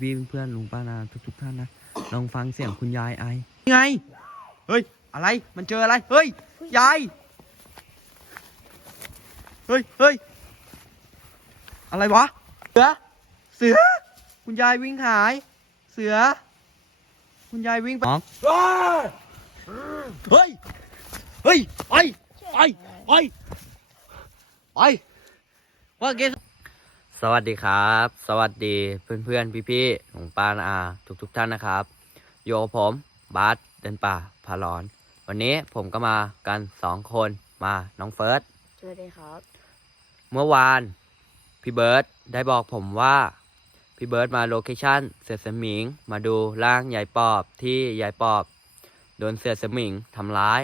พี่ๆเพื่อนๆลุงป้านาทุกๆท่านนะลองฟังเสียงคุณยายไอไงเฮ้ยอะไรมันเจออะไรเฮ้ยยายเฮ้ยเฮ้ยอะไรวะเสือเสือ คุณยายวิ่งหาย เสือ คุณยายวิ่งไปเฮ้ยเฮ้ยไปไปไปไปว่าเกส วัสดีครับ สวัสดีเพื่อนเพื่อนพี่พี่ๆของป้านาอาทุกทุกๆท่านนะครับโยกับผมบาสเดินป่าพาหลอน วันนี้ผมก็มากันสองคนมาน้องเฟิร์สสวัสดีครับ เมื่อวานพี่เบิร์ดได้บอกผมว่า พี่เบิร์ดมาโลเคชั่นเสือสมิงมาดูร่างยายปอบที่ยายปอบโดนเสือสมิงทำร้าย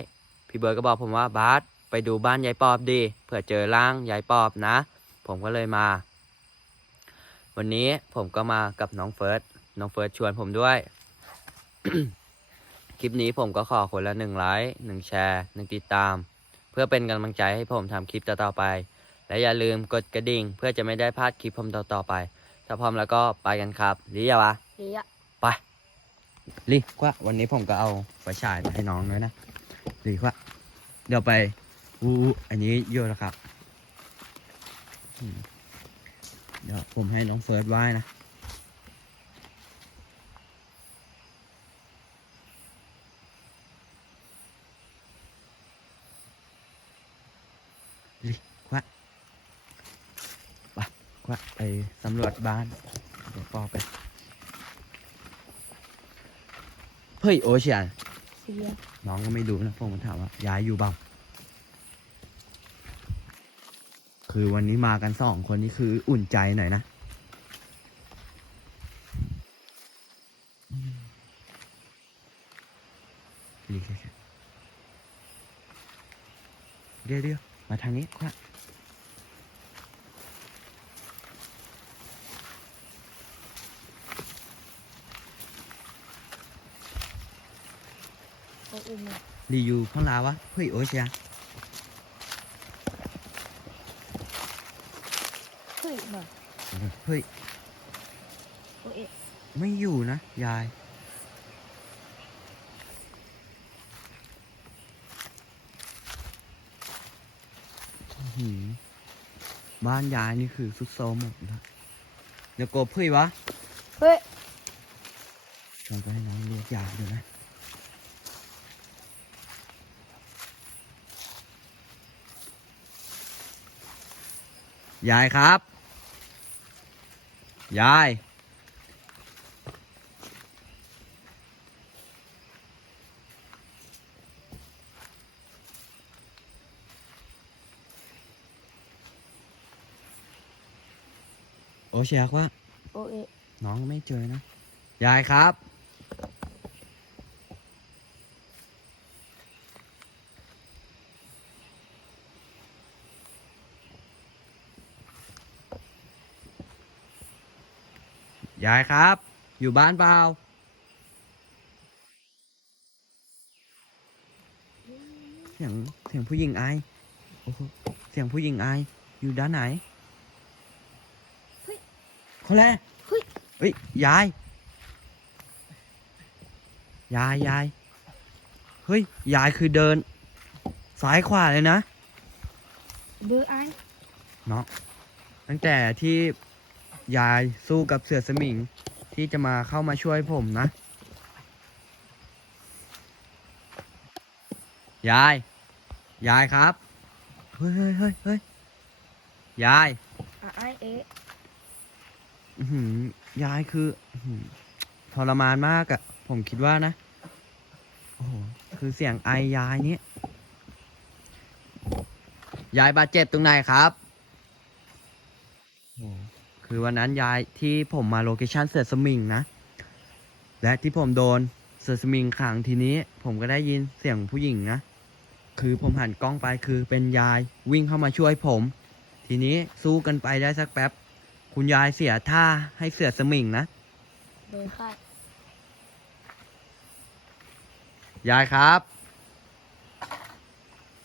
พี่เบิร์ดก็บอกผมว่าบาสไปดูบ้านยายปอบดีเผื่อเจอร่างยายปอบนะ ผมก็เลยมา วันนี้ผมก็มากับน้องเฟิร์ส น้องเฟิร์สชวนผมด้วย คลิปนี้ผมก็ขอคนละหนึ่งไลค์หนึ่งแชร์หนึ่งติดตาม เพื่อเป็นกำลังใจให้ผมทำคลิปต่อๆไป และอย่าลืมกดกระดิ่ง เพื่อจะไม่ได้พลาดคลิปผมต่อๆไป ถ้าพร้อมแล้วก็ไปกันครับรีบวะเรียไปรีกว่าวันนี้ผมก็เอาไฟฉายมาให้น้องด้วยนะรีกว่าเดี๋ยวไปอู้อันนี้เยอะแล้วครับอืม เดี๋ยวผมให้น้องเฟิร์สไหว้นะรีกว่าไปกว่าไปสำรวจบ้าน เดี๋ยวปอไป เฮ้ย โอเชียนเสียน้องก็ไม่รู้นะผมก็ถามว่าย้ายอยู่เปล่า คือวันนี้มากันสองคนนี่คืออุ่นใจหน่อยนะอืมดีแค่เดี๋ยวเดี๋ยวมาทางนี้ครับโอ้อุ้มรีอยู่ข้างลาวะเฮ้ยโอเชียน เฮ้ยมา เฮ้ยโอ้เอะไม่อยู่นะ ยายอื้อหือบ้านยายนี่คือสุดโทรมหมดแล้วเดี๋ยวโกบเพื่อยวะ เฮ้ยลองไปให้น้องเรียกยายดูนะยายครับ ยาย โอเชียกว่า โอ้เอะน้องไม่เจอนะ ยายครับ ยายครับ อยู่บ้านเปล่า เสียงเสียงผู้หญิงไอายโอ้โหเสียงผู้หญิงไอายอยู่ด้านไหนคนแรกเฮ้ยเฮ้ยยาย ยายยาย เฮ้ย ยายคือเดิน ซ้ายขวาเลยนะ เดือไอเนาะตั้งแต่ที่ ยายสู้กับเสือสมิงที่จะมาเข้ามาช่วยผมนะ ยาย ยายครับ เฮ้ยเฮ้ยเฮ้ยเฮ้ยยายอะไอเอะอื้อหือยายคืออื้อหือทรมานมากอะผมคิดว่านะ โอ้โห คือเสียงไอยายเนี้ยยายบาดเจ็บตรงไหนครับโอ้โห คือวันนั้นยายที่ผมมาโลเคชั่นเสือสมิงนะ และที่ผมโดนเสือสมิงขังทีนี้ผมก็ได้ยินเสียงผู้หญิงนะ คือผมหันกล้องไปคือเป็นยายวิ่งเข้ามาช่วยผม ทีนี้สู้กันไปได้สักแป๊บ คุณยายเสียท่าให้เสือสมิงนะโดยค่ายยายครับ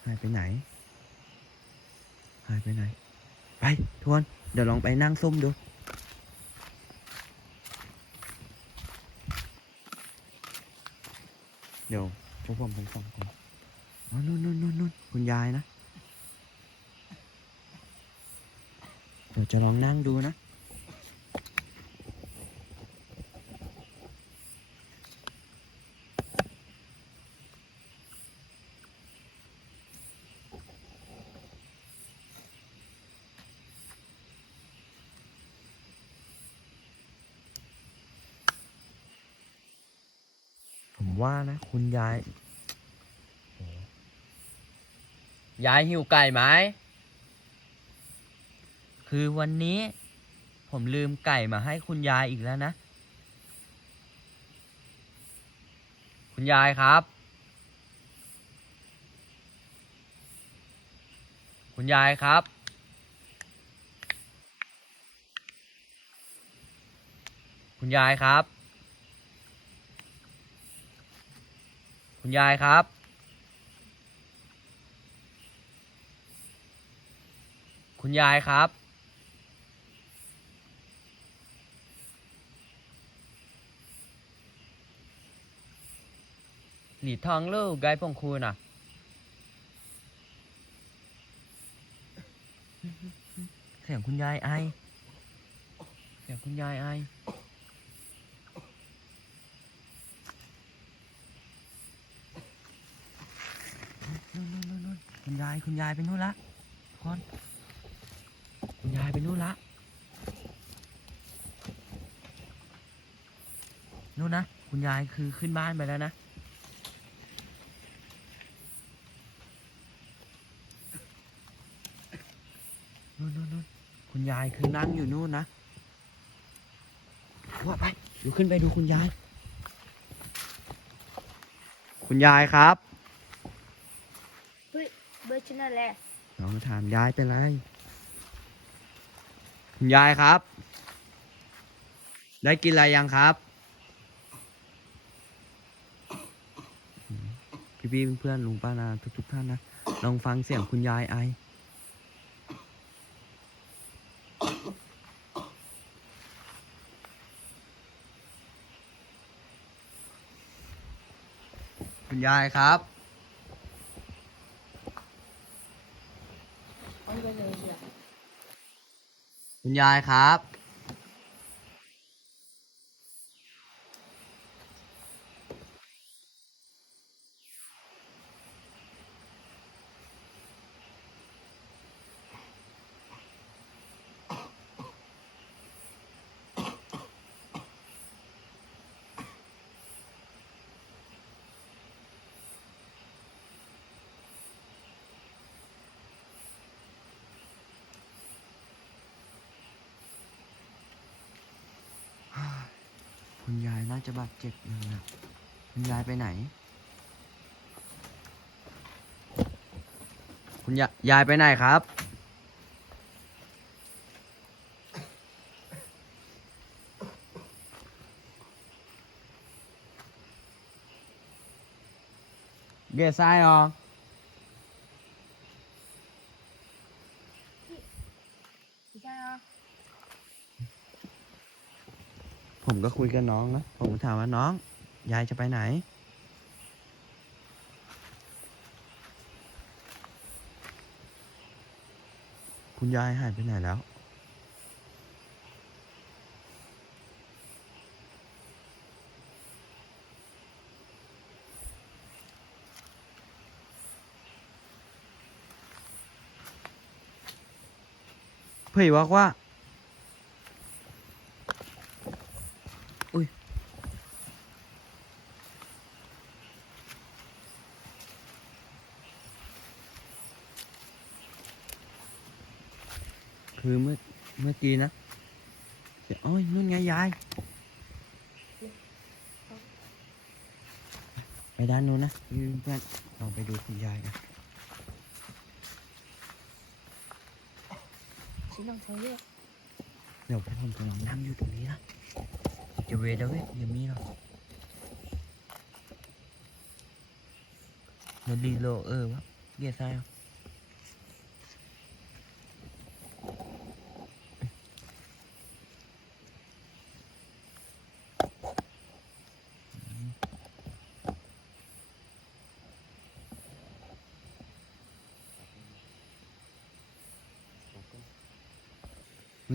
หายไปไหนหายไปไหน ไปทวน เดี๋ยวลองไปนั่งส้มดู เดี๋ยวพวกผมไปส่องก่อนอ๋น่นนู่นนู่นนู่นคุณยายนะ เดี๋ยวจะลองนั่งดูนะ ว่านะคุณยายยายหิวไก่ไหม คือวันนี้ ผมลืมไก่มาให้คุณยายอีกแล้วนะ คุณยายครับ คุณยายครับ คุณยายครับ คุณยายครับ คุณยายครับ หลีทองลูกไกด์พงคูน่ะ เสียงคุณยายไอ เสียงคุณยายไอ นู่นนู่นนู่นนู่นคุณ ยายคุณยายไปนู่นละทุกคนคุณยายไปนู่นละนู่นนะคุณยายคือขึ้นบ้านไปแล้วนะนู่นนู่นนู่นคุณยายคือนั่งอยู่นู่นนะว่าไปดูขึ้นไปดูคุณยาย คุณยายครับ บิร์ชนะแหละลองถามยายเป็นไรคุณยายครับ ได้กินอะไรยังครับพี่พี่ๆเพื่อนๆลุงป้านาทุกๆท่านนะ ลองฟังเสียงคุณยายไอคุณยายครับ เอาไปเลยเดี๋ยว คุณยายครับ คุณยายน่าจะบาดเจ็บเลยนะคุณยายไปไหน คุณยายยายไปไหนครับ เกยซ้ายเหรอพี่ชายเหรอ ผมก็คุยกับน้องนะผมถามว่าน้อง ยายจะไปไหน คุณยายหายไปไหนแล้ว เพื่อบอกว่า คือเมื่อเมื่อกี้นะเดี๋ยวโอ้ยนู่นไงยาย ไปด้านนู้นนะเพื่อนๆลองไปดูคุณยายกันฉันต้องใช้เยอะเดี๋ยวพวกผมจะลองนั่งอยู่ตรงนี้นะจะเวดเอาเว้ยอย่ามีหรอกเดี๋ยวรีโหลดเออวะเกียร์ซ้า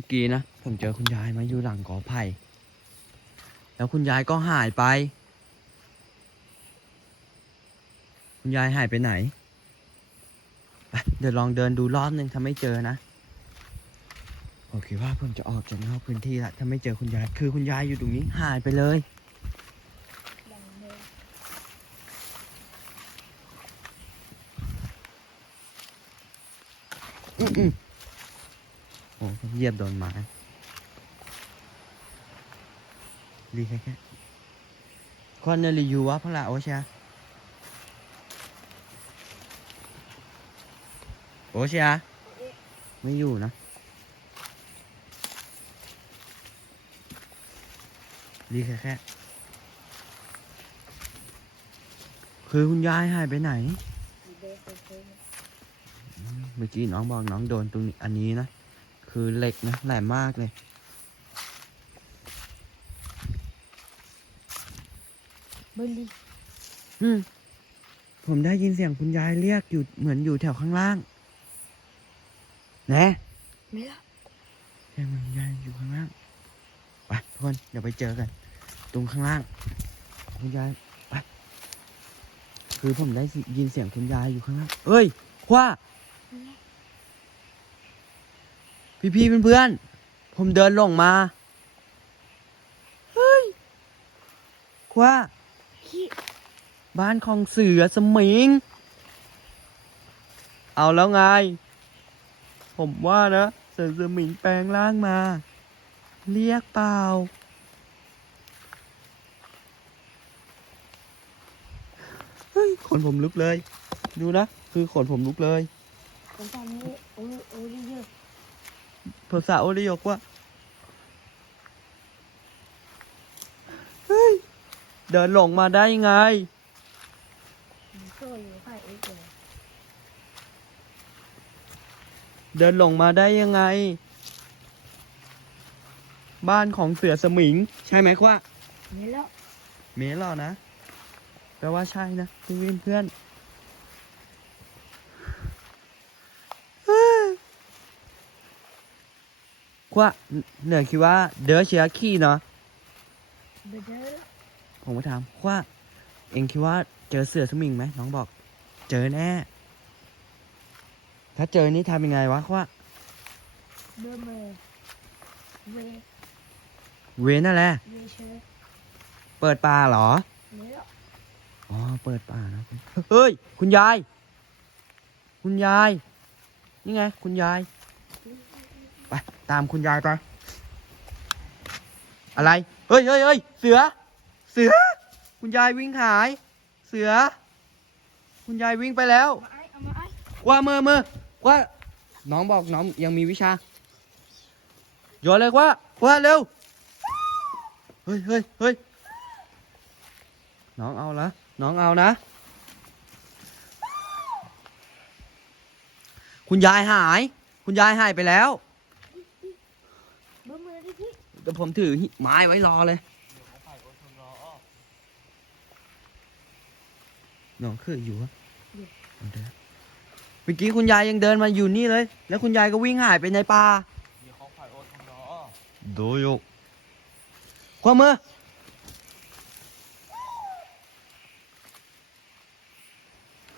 อามื่อกี้นะ ผมเจอคุณยายมาอยู่หลังกอไผ่แล้วคุณยายก็หายไป คุณยายหายไปไหนเดี๋ยวลองเดินดูรอบหนึ่งถ้าไม่เจอนะผมคิดว่าผมจะออกจากนอกพื้นที่ละถ้าไม่เจอคุณยาย คือคุณยายอยู่ตรงนี้หายไปเลยอืมอืม โอ้เหยียบโดนไม้รีแค่แค่คนเนี่ยรีอยู่วะพะละโอชาโอชาไม่อยู่นะรีแค่แค่คือคุณยายหายไปไหน เมื่อกี้น้องบอกน้องโดนตรงอันนี้นะ คือเหล็กนะแหลมมากเลยบลีอืมผมได้ยินเสียงคุณยายเรียกอยู่เหมือนอยู่แถวข้างล่างแนะไม่ละเสียงคุณยายอยู่ข้างล่างไปทุกคนเดี๋ยวไปเจอกัน ตรงข้างล่าง คุณยายไปคือผมได้ยินเสียงคุณยายอยู่ข้างล่างเอ้ยคว้า พี่พี่ๆเพื่อนๆ ผมเดินลงมา เฮ้ยคว้าบ้านของเสือสมิง เอาแล้วไง ผมว่านะ เสือสมิงแปลงร่างมา เรียกเปล่า เฮ้ย ขนผมลุกเลย ดูนะ คือขนผมลุกเลยคนตอนนี้โอ้ย อะภาษาโอริยกว่าเฮ้ยเดินหลงมาได้ยังไงมีโซ่อยู่ค่ะเอ๊ะเลยเดินหลงมาได้ยังไง บ้านของเสือสมิง ใช่ไหมควะไม่ละเมลอนะแปลว่าใช่นะเพื่อนเพื่อนเฮ้ยค วะเหนือคิดว่าเดอเชียขี้เนาะผมก็ถามควะเองคิดว่าเจอเสือสมิงไหมน้องบอก เจอแน่ ถ้าเจอนี่ทำยังไงวะควะเดินมาเวเวนนั่นแหละเวเชอเปิดปลาเหรออ๋อเปิดป่านะเฮ้ย คุณยาย คุณยาย นี่ไง คุณยาย ตามคุณยายไป อะไร เฮ้ยเฮ้ยเฮ้ยเสือ เสือ คุณยายวิ่งหาย เสือ คุณยายวิ่งไปแล้ว มาไอ้เอามาไอ้ว่ามือมือว่า น้องบอกน้องยังมีวิชาโยนเลยว่าว่าเร็ว เฮ้ยเฮ้ยเฮ้ยน้องเอาละน้องเอานะ คุณยายหาย คุณยายหายไปแล้ว ดี๋ยวผมถือไม้ไว้รอเลยน้องคืออยู่วะเอาเดินเมื่อกี้คุณยายยังเดินมาอยู่นี่เลย แล้วคุณยายก็วิ่งหายไปในป่าโดโยกความมือ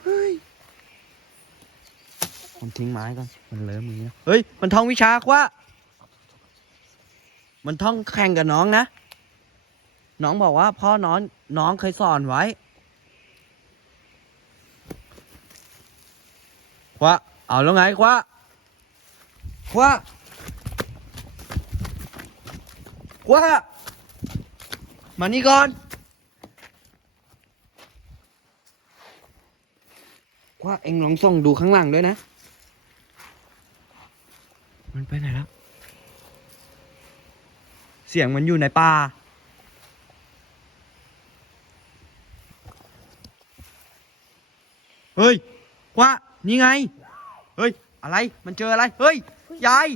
เฮ้ยผมทิ้งไม้ก่อน มันเลอะมือนะเฮ้ย มันท่องวิชาควะ มันท่องแข่งกับน้องนะ น้องบอกว่าพ่อน้องน้องเคยสอนไว้ควะเอาแล้วไงควะควะควะมานี่ก่อนควะเอ็งลองส่องดูข้างหลังด้วยนะ มันไปไหนแล้ว เสียงมันอยู่ในป่าเฮ้ยควะนี่ไง เฮ้ย อะไร มันเจออะไร เฮ้ย ยาย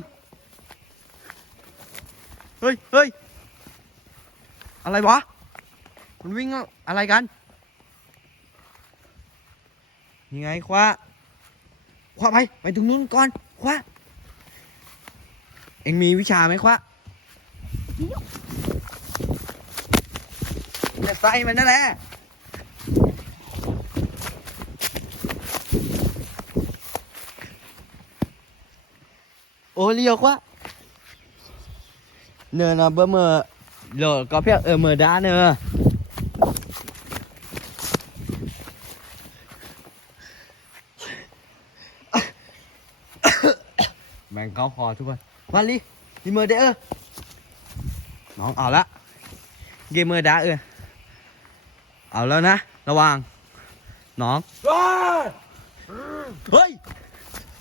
เฮ้ย เฮ้ย อะไรวะ มันวิ่งอะไรกันยังไงควะควะไป ไปตรงนู้นก่อนควะเอ็งมีวิชาไหมควะ ไส้มันนั่นแหละโอ้ยเลี้ยวกวะเนินอะเบอร์เมอรอหลก็เพียเออเมอร์ด้าเนอแมงก้าพอทุกคนมาลีนี่เมอร์เด้อน้องเอาละเกมเมอร์ด้าเออ เอาแล้วนะ ระวังน้อง เฮ้ย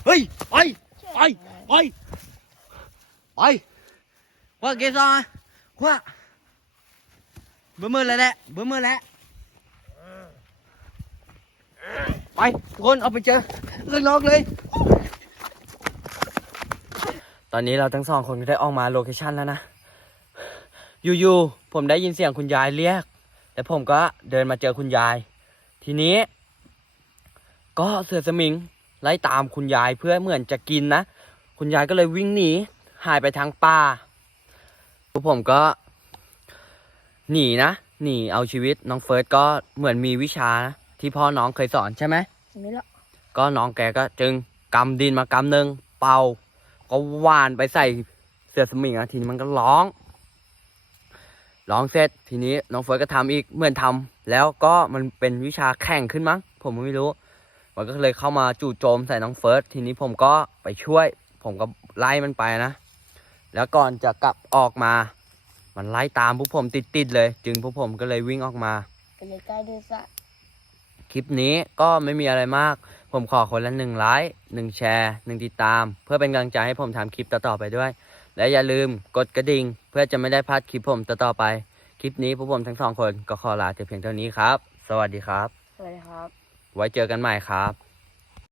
เฮ้ย ไป ไป ไป ไปว่าเกซองอะว่าเบื่อมือแล้วแหละเบื่อมือแล้วไปทุกคนเอาไปเจอเรื่องนอกเลย ตอนนี้เราทั้งสองคนก็ได้ออกมาโลเคชันแล้วนะ อยู่ๆผมได้ยินเสียงคุณยายเรียก แล้วผมก็เดินมาเจอคุณยาย ทีนี้ ก็เสือสมิงไล่ตามคุณยายเพื่อเหมือนจะกินนะ คุณยายก็เลยวิ่งหนีหายไปทางป่าพวกผมก็ หนีนะ หนีเอาชีวิตน้องเฟิร์สก็เหมือนมีวิชานะที่พ่อน้องเคยสอนใช่ไหมนี่ละก็น้องแกก็จึงกำดินมากำหนึ่งเป่า ก็หวานไปใส่เสือสมิงอะทีนี้มันก็ร้อง ร้องเสร็จทีนี้น้องเฟิร์สก็ทำอีกเหมือนทำแล้วก็มันเป็นวิชาแข่งขึ้นมั้ง ผมไม่รู้ มันก็เลยเข้ามาจู่โจมใส่น้องเฟิร์สทีนี้ผมก็ไปช่วย ผมก็ไล่มันไปนะ แล้วก่อนจะกลับออกมา มันไล่ตามพวกผมติดๆเลย จึงพวกผมก็เลยวิ่งออกมาไปเลยใกล้ดูสะคลิปนี้ก็ไม่มีอะไรมาก ผมขอคนละหนึ่งไลค์หนึ่งแชร์หนึ่งติดตาม เพื่อเป็นกำลังใจให้ผมทำคลิปต่อๆไปด้วย และอย่าลืมกดกระดิ่ง เพื่อจะไม่ได้พลาดคลิปผมต่อๆไป คลิปนี้พวกผมทั้งสองคนก็ขอลาแต่เพียงเท่านี้ครับ สวัสดีครับ สวัสดีครับ ไว้เจอกันใหม่ครับ